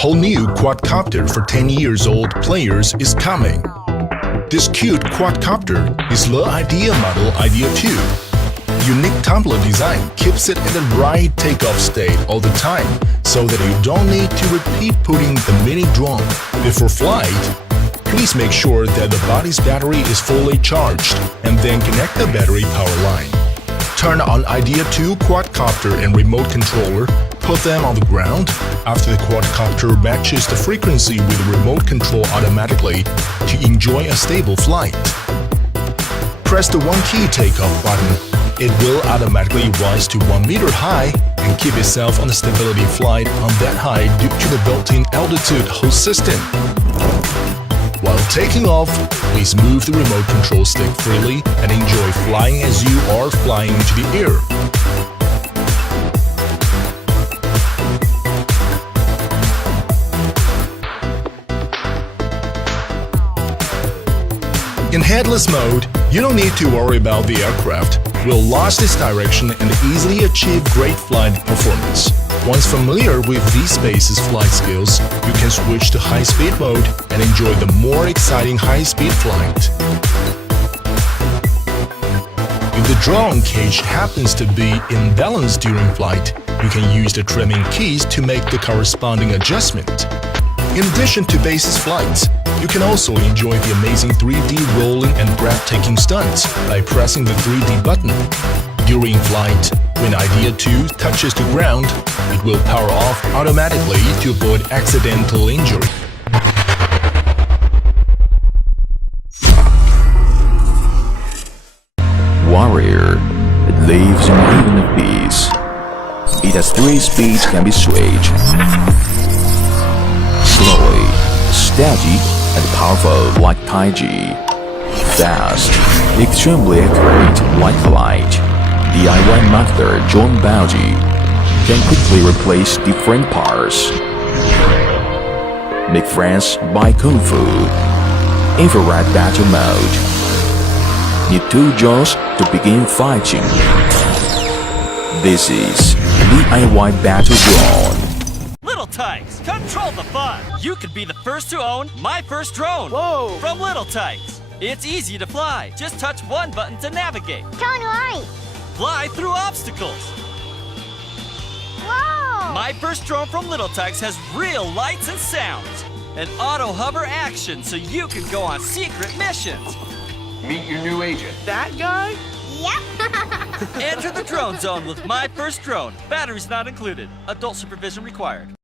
Whole new quadcopter for 10 years old players is coming. This cute quadcopter is the Idea model Idea 2. Unique tumbler design keeps it in the right takeoff state all the time, so that you don't need to repeat putting the mini drone. Before flight, please make sure that the body's battery is fully charged and then connect the battery power line. Turn on Idea 2 quadcopter and remote controller, put them on the ground. After the quadcopter matches the frequency with the remote control automatically to enjoy a stable flight. Press the one-key takeoff button. It will automatically rise to 1 meter high and keep itself on the stability flight on that height due to the built-in altitude hold system. While taking off, please move the remote control stick freely and enjoy flying as you are flying into the air. In headless mode, you don't need to worry about the aircraft. Will lose its direction and easily achieve great flight performance. Once familiar with V-Space's flight skills, you can switch to high-speed mode and enjoy the more exciting high-speed flight. If the drone cage happens to be imbalanced during flight, you can use the trimming keys to make the corresponding adjustment. In addition to basis flights, you can also enjoy the amazing 3D rolling and breathtaking stunts by pressing the 3D button. During flight, when Idea 2 touches the ground, it will power off automatically to avoid accidental injury. Warrior, it lives in a haven of peace. It has 3 speeds can be switched. Slowly, steady, and powerful like Taiji. Fast, extremely accurate like light. DIY master John Bauji can quickly replace different parts. Make friends by Kung Fu. Infrared battle mode. Need 2 jaws to begin fighting. This is DIY battle drone. Little Tykes, control the fun! You could be the first to own my first drone! Whoa! From Little Tykes. It's easy to fly. Just touch one button to navigate. Fly through obstacles. Whoa! My first drone from Little Tykes has real lights and sounds. And auto hover action so you can go on secret missions. Meet your new agent. That guy? Enter the drone zone with My First Drone. Batteries not included. Adult supervision required.